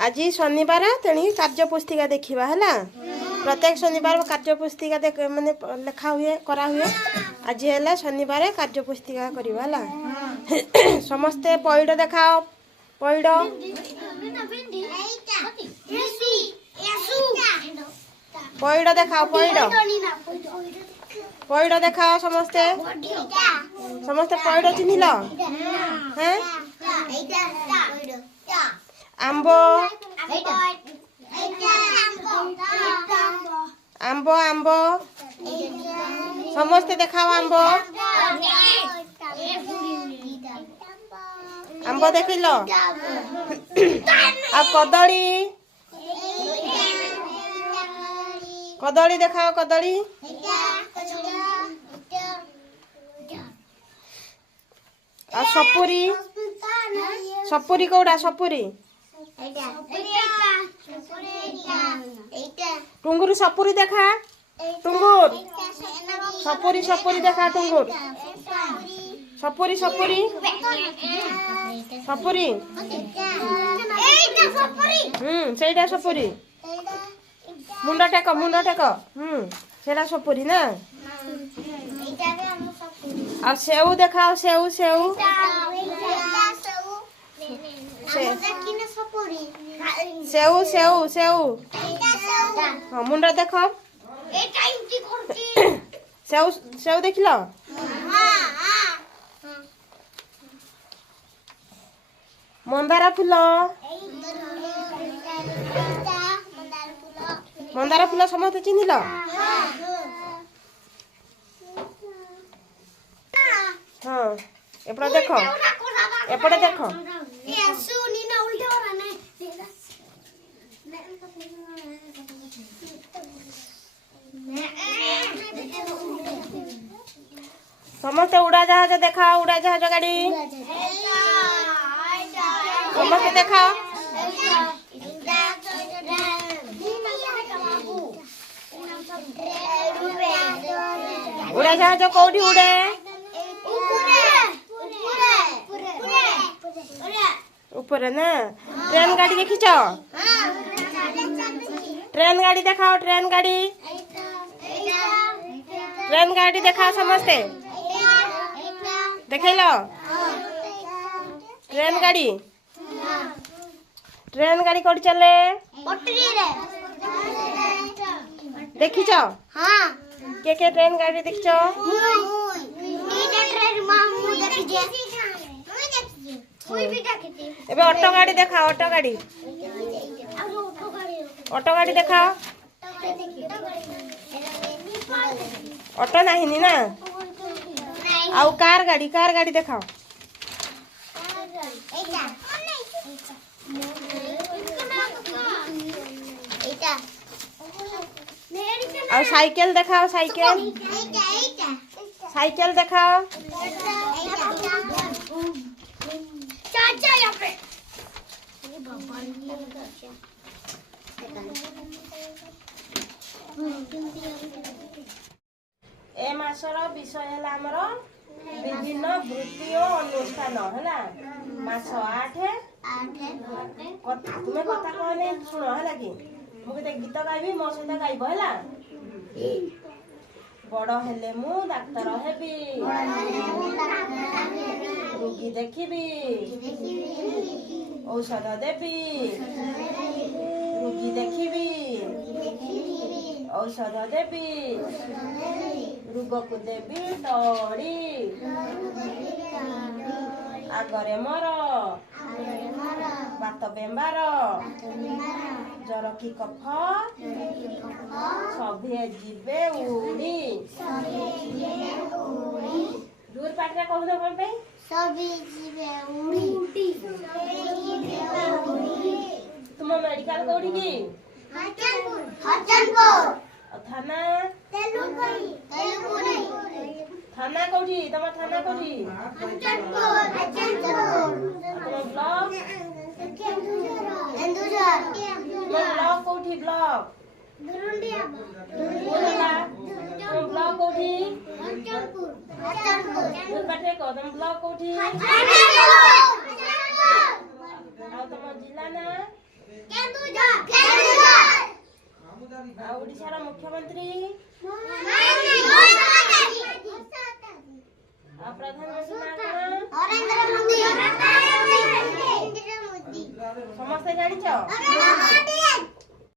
आज शनिवार तेणी कार्य पुस्तिका देखा है। प्रत्येक शनिवार कार्य पुस्तिका माने लेखा हुए करा हुए। आज है शनिवार कार्य पुस्तिका करवा है। समस्ते पैड देखाओ पैड पैड देखाओ पैड देखाओ समस्ते समस्ते पैड चिन्हिल हैं आंब आंब आंब समस्ते देखाओ आंब आंब देखिल आ कदली कदली देखाओ कदली आ सपुरी सपुरी कौड़ा सपुरी टुंगुर सपुरी देखा टुंगुर सपुरी सपुरी देखा टुंगुर सपुरी सपुरी सपुरी सेटा सपुरी मुंडा टेक सेटा सपुरी ना आ सेऊ देखाओ सेऊ सेऊ सेऊ सेऊ सेऊ हाँ मुंडा देख सेऊ सेऊ देख लो मंदार फूल समस्त चिन्हिल हाँ एपटे देख एपटे देख समस्त उड़ा जहाज देखा उड़ा जहाज गाड़ी समस्त देखा उड़ा जहाज कौटी उड़े ऊपर ना ट्रेन गाड़ी देखीच ट्रेन गाड़ी देखाओ ट्रेन गाड़ी देखाओ समस्ते देखल ट्रेन गाड़ी कौटी चले देखीच के ट्रेन गाड़ी देखीच एबे ऑटो गाड़ी देखा ऑटो गाड़ी देखा ऑटो नहीं ना आउ कार गाड़ी देखाओ और साइकिल देखाओ साइकिल देखाओ ए मासर विषय है आमर विभिन्न वृत्ति और अनुष्ठान है मास 8 तुम्हें कथा कहने शुण है कि मुझे गीत गाइबी मो सहित गाइब है बड़ हेले मु डाक्तर हेबी रोगी देखिबी औषध देबी रोगी देखिबी औषध देबी रोग को देबी टड़ी आगरे मोर बात बेम्बार जर की कफ सभे जीवे उड़ी दूर पाटरे कहून कौन पे तुम मेडिकल कौड़ी की थाना थाना कौड़ी तुम थाना कौड़ी ब्लॉक कौड़ी ब्लॉक ब्लॉक कौड़ी पाटे को तुम ब्लॉक कौड़ी तुम जिला ना ओडिशार मुख्यमंत्री प्रधानमंत्री समस्ते जानिछ।